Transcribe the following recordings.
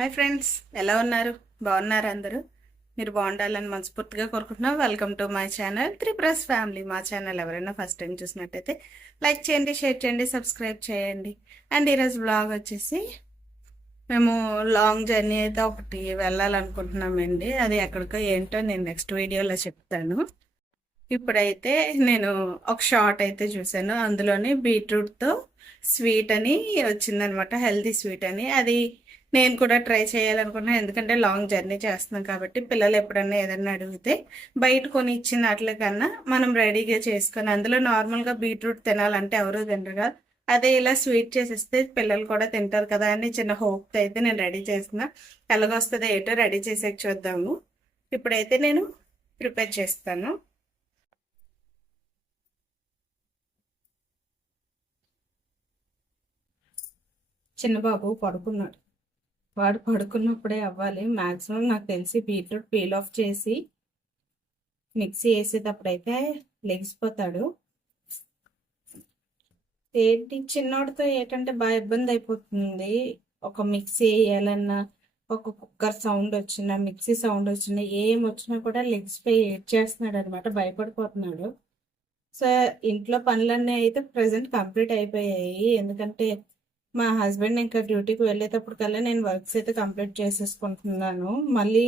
Hi friends ఎలా ఉన్నారు? బాగున్నారు అందరూ? మీరు బాగుండాలని మనస్ఫూర్తిగా కోరుకుంటున్నాం. వెల్కమ్ టు మై ఛానల్ త్రిప్రస్ ఫ్యామిలీ. మా ఛానల్ ఎవరైనా ఫస్ట్ టైం చూసినట్టయితే లైక్ చేయండి షేర్ చేయండి సబ్స్క్రైబ్ చేయండి. అండ్ ఈరోజు బ్లాగ్ వచ్చేసి మేము లాంగ్ జర్నీ అయితే ఒకటి వెళ్ళాలనుకుంటున్నామండి. అది ఎక్కడికో ఏంటో నేను నెక్స్ట్ వీడియోలో చెప్తాను. ఇప్పుడైతే నేను ఒక షార్ట్ అయితే చూశాను. అందులోని బీట్రూట్తో స్వీట్ అని వచ్చిందనమాట. హెల్తీ స్వీట్ అని. అది నేను కూడా ట్రై చేయాలనుకున్నాను ఎందుకంటే లాంగ్ జర్నీ చేస్తున్నాం కాబట్టి పిల్లలు ఎప్పుడన్నా ఏదన్నా అడిగితే బయట కొని ఇచ్చిన వాటి కన్నా మనం రెడీగా చేసుకొని అందులో నార్మల్గా బీట్రూట్ తినాలంటే ఎవరు తినరు అదే ఇలా స్వీట్ చేసేస్తే పిల్లలు కూడా తింటారు కదా అని చిన్న హోప్తో అయితే నేను రెడీ చేసిన ఎలాగొస్తుందో ఏటో రెడీ చేసేకి చూద్దాము. ఇప్పుడైతే నేను ప్రిపేర్ చేస్తాను. చిన్నబాబు పడుకున్నాడు. వాడు పడుకున్నప్పుడే అవ్వాలి. మ్యాక్సిమం నాకు తెలిసి బీట్రూట్ పీల్ ఆఫ్ చేసి మిక్సీ వేసేటప్పుడైతే లెగిసిపోతాడు ఏంటి? చిన్నోడితో ఏంటంటే బాగా ఇబ్బంది అయిపోతుంది. ఒక మిక్సీ వేయాలన్నా ఒక కుక్కర్ సౌండ్ వచ్చినా మిక్సీ సౌండ్ వచ్చినా ఏం వచ్చినా కూడా లెగిసిపోయి ఏడ్ చేస్తున్నాడు అనమాట భయపడిపోతున్నాడు. సో ఇంట్లో పనులన్నీ అయితే ప్రజెంట్ కంప్లీట్ అయిపోయాయి. ఎందుకంటే మా హస్బెండ్ ఇంకా డ్యూటీకి వెళ్ళేటప్పుడు కల్లా నేను వర్క్స్ అయితే కంప్లీట్ చేసేసుకుంటున్నాను. మళ్ళీ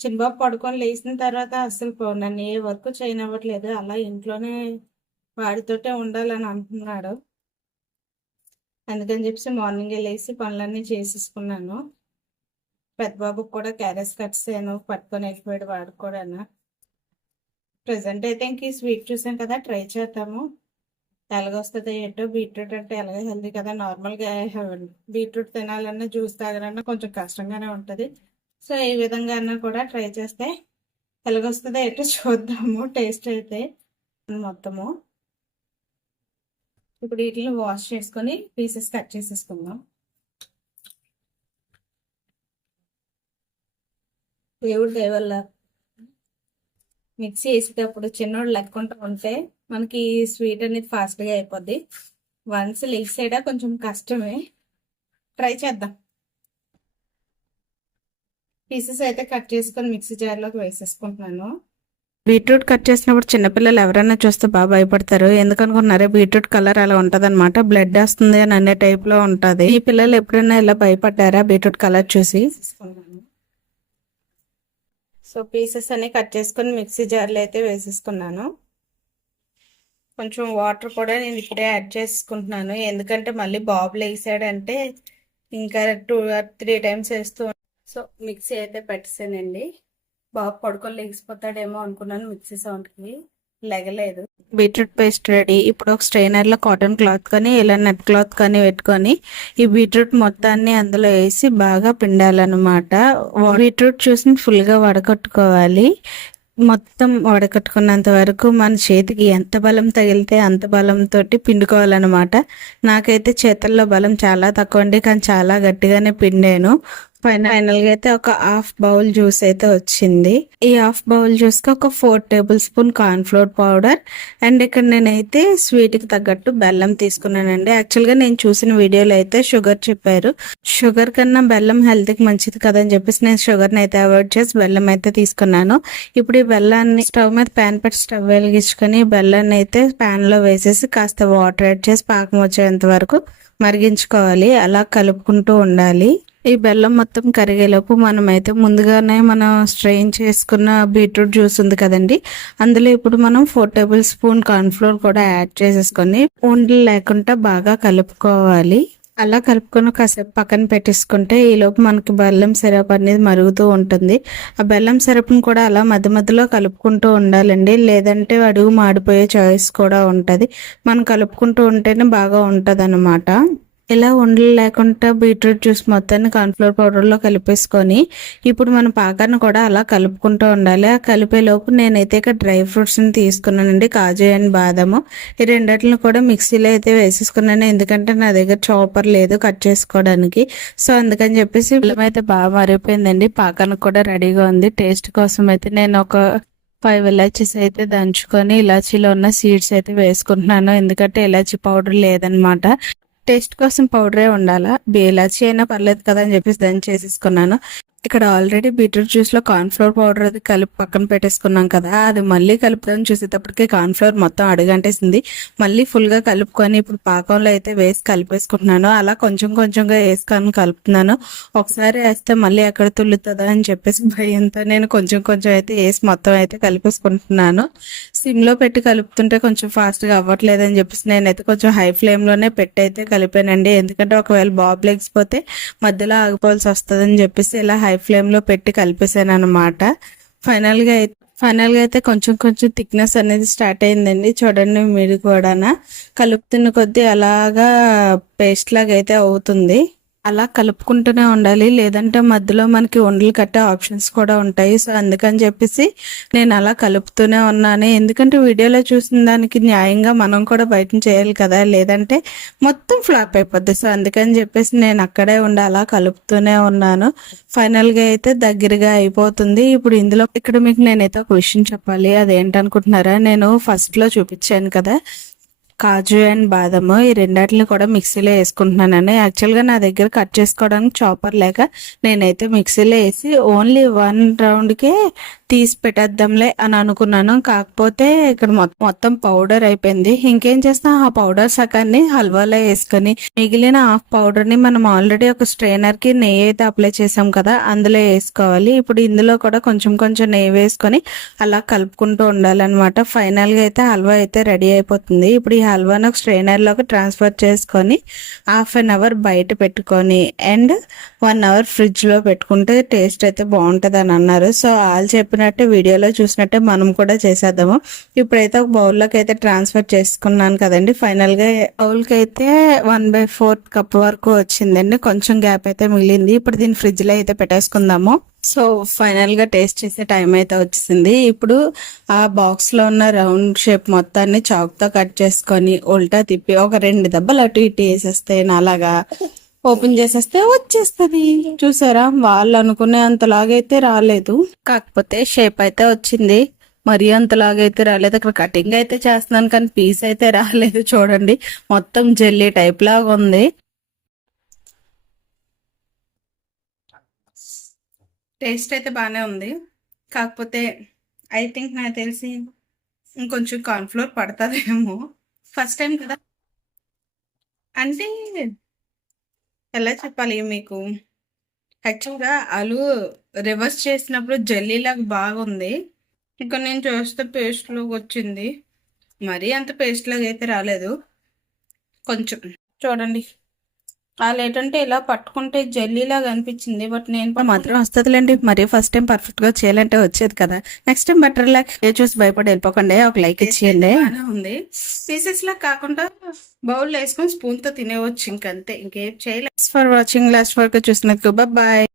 చిన్నబాబు పడుకొని లేచిన తర్వాత అసలు నన్ను ఏ వర్క్ చేయనివ్వట్లేదు. అలా ఇంట్లోనే వాడితోటే ఉండాలని అంటున్నాడు. అందుకని చెప్పి మార్నింగ్ లేచి పనులన్నీ చేసేసుకున్నాను. పెద్ద బాబుకి కూడా క్యారెస్ కట్స్ నేను పట్టుకొని వెళ్ళిపోయాడు వాడు ప్రజెంట్ అయితే ఇంక ఈ స్వీట్ చూసాం కదా ట్రై చేద్దాము. ఎలాగొస్తుంది ఏంటో బీట్రూట్ అంటే ఎలాగో హెల్దీ కదా నార్మల్గా బీట్రూట్ తినాలన్నా జ్యూస్ తాగాలన్నా కొంచెం కష్టంగానే ఉంటుంది. సో ఈ విధంగా అన్నా కూడా ట్రై చేస్తే ఎలాగొస్తుందో ఏంటో చూద్దాము టేస్ట్ అయితే మొత్తము. ఇప్పుడు వీటిని వాష్ చేసుకొని పీసెస్ కట్ చేసేసుకుందాం. దేవుడు దేవల్ల మిక్సీ వేసేటప్పుడు చిన్నోడు లెక్కుంటూ ఉంటే మనకి స్వీట్ అనేది ఫాస్ట్గా అయిపోద్ది. వన్స్ లిగ్ సైడ్ కొంచెం కష్టమే. ట్రై చేద్దాం. పీసెస్ అయితే కట్ చేసుకొని మిక్సీ జార్లోకి వేసేసుకుంటున్నాను. బీట్రూట్ కట్ చేసినప్పుడు చిన్నపిల్లలు ఎవరైనా చూస్తే బాగా భయపడతారు. ఎందుకనుకున్నారే బీట్రూట్ కలర్ అలా ఉంటది అనమాట బ్లడ్ వస్తుంది అని అనే టైప్లో ఉంటది. ఈ పిల్లలు ఎప్పుడైనా ఇలా భయపడ్డారా బీట్రూట్ కలర్ చూసి? సో పీసెస్ అన్ని కట్ చేసుకొని మిక్సీ జార్లో అయితే వేసేసుకున్నాను. కొంచెం వాటర్ కూడా నేను ఇప్పుడే యాడ్ చేసుకుంటున్నాను. ఎందుకంటే మళ్ళీ బాబు లేసాడంటే ఇంకా టూ త్రీ టైమ్స్ వేస్తూ సో మిక్సీ అయితే పెట్టేసానండి. బాబు పడుకొని లేచిపోతాడేమో అనుకున్నాను మిక్సీ సౌండ్కి లెగలేదు. Beetroot paste ready. ఇప్పుడు ఒక స్ట్రైనర్లో కాటన్ క్లాత్ కానీ ఇలా నెట్ క్లాత్ కానీ పెట్టుకొని ఈ బీట్రూట్ మొత్తాన్ని అందులో వేసి బాగా పిండాలన్నమాట. బీట్రూట్ చూసి ఫుల్గా వడకట్టుకోవాలి మొత్తం వడకట్టుకున్నంత వరకు మన చేతికి ఎంత బలం తగిలితే అంత బలంతో పిండుకోవాలన్నమాట. నాకైతే చేతుల్లో బలం చాలా తక్కువ అండి కానీ చాలా గట్టిగానే పిండాను. ఫైనల్గా అయితే ఒక హాఫ్ బౌల్ జ్యూస్ అయితే వచ్చింది. ఈ హాఫ్ బౌల్ జ్యూస్కి ఒక four tablespoon cornflour powder and ఇక్కడ నేనైతే స్వీట్కి తగ్గట్టు బెల్లం తీసుకున్నానండి. యాక్చువల్గా నేను చూసిన వీడియోలో అయితే షుగర్ చెప్పారు. షుగర్ కన్నా బెల్లం హెల్త్కి మంచిది కదా అని చెప్పేసి నేను షుగర్ని అయితే అవాయిడ్ చేసి బెల్లం అయితే తీసుకున్నాను. ఇప్పుడు ఈ బెల్లాన్ని స్టవ్ మీద ప్యాన్ పెట్టి స్టవ్ వెలిగించుకొని బెల్లాన్ని అయితే ప్యాన్లో వేసేసి కాస్త వాటర్ యాడ్ చేసి పాకం వచ్చేంత వరకు మరిగించుకోవాలి. అలా కలుపుకుంటూ ఉండాలి. ఈ బెల్లం మొత్తం కరిగేలోపు మనమైతే ముందుగానే మనం స్ట్రెయిన్ చేసుకున్న బీట్రూట్ జ్యూస్ ఉంది కదండి. అందులో ఇప్పుడు మనం ఫోర్ టేబుల్ స్పూన్ కార్న్ఫ్లోర్ కూడా యాడ్ చేసేసుకొని ఉండలు లేకుండా బాగా కలుపుకోవాలి. అలా కలుపుకొని కాసేపు పక్కన పెట్టేసుకుంటే ఈలోపు మనకి బెల్లం సిరప్ అనేది మరుగుతూ ఉంటుంది. ఆ బెల్లం సిరప్ను కూడా అలా మధ్య మధ్యలో కలుపుకుంటూ ఉండాలండి. లేదంటే అడుగు మాడిపోయే చాయిస్ కూడా ఉంటుంది. మనం కలుపుకుంటూ ఉంటేనే బాగా ఉంటుంది ఇలా ఉండలు లేకుండా బీట్రూట్ జ్యూస్ మొత్తాన్ని కార్న్ఫ్లవర్ పౌడర్లో కలిపేసుకొని ఇప్పుడు మన పాకాన్ని కూడా అలా కలుపుకుంటూ ఉండాలి. ఆ కలిపే లోపు నేనైతే ఇక్కడ డ్రై ఫ్రూట్స్ని తీసుకున్నానండి. కాజు అండ్ బాదము. ఈ రెండింటిని కూడా మిక్సీలో అయితే వేసేసుకున్నాను. ఎందుకంటే నా దగ్గర చాపర్ లేదు కట్ చేసుకోవడానికి. సో అందుకని చెప్పేసి బెల్లం అయితే బాగా మరిగిపోయిందండి పాకానికి కూడా రెడీగా ఉంది. టేస్ట్ కోసం అయితే నేను ఒక ఫైవ్ ఇలాచీస్ అయితే దంచుకొని ఇలాచీలో ఉన్న సీడ్స్ అయితే వేసుకుంటున్నాను. ఎందుకంటే ఇలాచీ పౌడర్ లేదనమాట. టేస్ట్ కోసం పౌడరే ఉండాలా? ఇలాచి అయినా పర్లేదు కదా అని చెప్పేసి దాన్ని చేసేసుకున్నాను. ఇక్కడ ఆల్రెడీ బీట్రూట్ జ్యూస్లో కార్న్ఫ్లోర్ పౌడర్ అది కలిపి పక్కన పెట్టేసుకున్నాం కదా అది మళ్ళీ కలుపుదాం చూసేటప్పటికి కార్న్ఫ్లోర్ మొత్తం అడుగంటేసింది. మళ్ళీ ఫుల్గా కలుపుకొని ఇప్పుడు పాకంలో అయితే వేసి కలిపేసుకుంటున్నాను. అలా కొంచెం కొంచెంగా వేసుకొని కలుపుతున్నాను. ఒకసారి వేస్తే మళ్ళీ ఎక్కడ తుల్లుతుందా అని చెప్పేసి భయంతో నేను కొంచెం కొంచెం అయితే వేసి మొత్తం అయితే కలిపేసుకుంటున్నాను. సిమ్లో పెట్టి కలుపుతుంటే కొంచెం ఫాస్ట్గా అవ్వట్లేదని అవ్వట్లేదు అని చెప్పేసి నేనైతే కొంచెం హై ఫ్లేమ్లోనే పెట్టి అయితే కలిపానండి. ఎందుకంటే ఒకవేళ బాబు లేకపోతే మధ్యలో ఆగిపోవాల్సి వస్తుందని చెప్పేసి ఇలా హై హై ఫ్లేమ్లో పెట్టి కలిపేసాను అనమాట ఫైనల్గా అయితే ఫైనల్గా అయితే కొంచెం కొంచెం థిక్నెస్ అనేది స్టార్ట్ అయిందండి. చూడండి మీరు కూడా కలుపుతున్న కొద్దీ అలాగా పేస్ట్ లాగా అయితే అవుతుంది. అలా కలుపుకుంటూనే ఉండాలి. లేదంటే మధ్యలో మనకి ఉండలు కట్టే ఆప్షన్స్ కూడా ఉంటాయి. సో అందుకని చెప్పేసి నేను అలా కలుపుతూనే ఉన్నాను. ఎందుకంటే వీడియోలో చూసిన దానికి న్యాయంగా మనం కూడా బయట చేయాలి కదా. లేదంటే మొత్తం ఫ్లాప్ అయిపోద్ది. సో అందుకని చెప్పేసి నేను అక్కడే ఉండి అలా కలుపుతూనే ఉన్నాను. ఫైనల్గా అయితే దగ్గరగా అయిపోతుంది. ఇప్పుడు ఇందులో ఇక్కడ మీకు నేనైతే ఒక విషయం చెప్పాలి. అదేంటనుకుంటున్నారా? నేను ఫస్ట్లో చూపించాను కదా. కాజు అండ్ బాదము ఈ రెండాటిని కూడా మిక్సీలో వేసుకుంటున్నానండి. యాక్చువల్గా నా దగ్గర కట్ చేసుకోవడానికి చాపర్ లేక నేనైతే మిక్సీలో వేసి ఓన్లీ వన్ రౌండ్కే తీసి పెట్టేద్దాంలే అని అనుకున్నాను. కాకపోతే ఇక్కడ మొత్తం పౌడర్ అయిపోయింది. ఇంకేం చేస్తాం? ఆ పౌడర్ సగాన్ని హల్వాలో వేసుకొని మిగిలిన హాఫ్ పౌడర్ని మనం ఆల్రెడీ ఒక స్ట్రైనర్కి నెయ్యి అయితే అప్లై చేసాం కదా అందులో వేసుకోవాలి. ఇప్పుడు ఇందులో కూడా కొంచెం కొంచెం నెయ్యి వేసుకొని అలా కలుపుకుంటూ ఉండాలన్నమాట. ఫైనల్గా అయితే హల్వా అయితే రెడీ అయిపోతుంది. ఇప్పుడు ఈ హల్వాను ఒక స్ట్రైనర్లోకి ట్రాన్స్ఫర్ చేసుకొని హాఫ్ అన్ అవర్ బయట పెట్టుకొని అండ్ వన్ అవర్ ఫ్రిడ్జ్లో పెట్టుకుంటే టేస్ట్ అయితే బాగుంటుంది అని అన్నారు. సో వాళ్ళు చెప్పినట్టే వీడియోలో చూసినట్టే మనం కూడా చేసేద్దాము. ఇప్పుడైతే ఒక బౌల్లోకి అయితే ట్రాన్స్ఫర్ చేసుకున్నాను కదండి. ఫైనల్గా బౌల్కి అయితే వన్ బై ఫోర్త్ కప్ వరకు వచ్చిందండి. కొంచెం గ్యాప్ అయితే మిగిలింది. ఇప్పుడు దీన్ని ఫ్రిడ్జ్లో అయితే పెట్టేసుకుందాము. సో ఫైనల్గా టేస్ట్ చేసే టైం అయితే వచ్చింది ఇప్పుడు ఆ బాక్స్లో ఉన్న రౌండ్ షేప్ మొత్తాన్ని చాక్తో కట్ చేసుకొని ఉల్టా తిప్పి ఒక రెండు దెబ్బలు అటు ఇటు వేసేస్తే అలాగా ఓపెన్ చేసేస్తే వచ్చేస్తుంది. చూసారా? వాళ్ళు అనుకునే అంతలాగైతే రాలేదు. కాకపోతే షేప్ అయితే వచ్చింది. మరీ అంతలాగైతే రాలేదు. అక్కడ కటింగ్ అయితే చేస్తున్నాను కానీ పీస్ అయితే రాలేదు. చూడండి. మొత్తం జెల్లీ టైప్ లాగా ఉంది. టేస్ట్ అయితే బాగానే ఉంది. కాకపోతే ఐ థింక్ నాకు తెలిసి ఇంకొంచెం కార్న్ఫ్లోర్ పడుతుందేమో. ఫస్ట్ టైం కదా. అంటే ఎలా చెప్పాలి మీకు? యాక్చువల్గా ఆలు రివర్స్ చేసినప్పుడు జెల్లీలాగా బాగుంది. ఇంకా నేను చూస్తే పేస్ట్లోకి వచ్చింది. మరీ అంత పేస్ట్లాగా అయితే రాలేదు. కొంచెం చూడండి. వాళ్ళు ఏంటంటే ఇలా పట్టుకుంటే జెల్లీలాగా అనిపించింది బట్ నేను మాత్రం వస్తుందిలేండి. మరీ ఫస్ట్ టైం పర్ఫెక్ట్గా చేయాలంటే వచ్చేది కదా. నెక్స్ట్ టైం బెటర్ లాక్ చూసి భయపడి వెళ్ళిపోకండి. ఒక లైక్ ఇచ్చేయండి. ఉంది. పీసెస్ లా కాకుండా బౌల్ వేసుకొని స్పూన్తో తినేవచ్చు ఇంకంతే. ఇంకేం చేయలేదు ఫర్ వాచింగ్ లాస్ట్ వరకు చూసినందుకు. బాయ్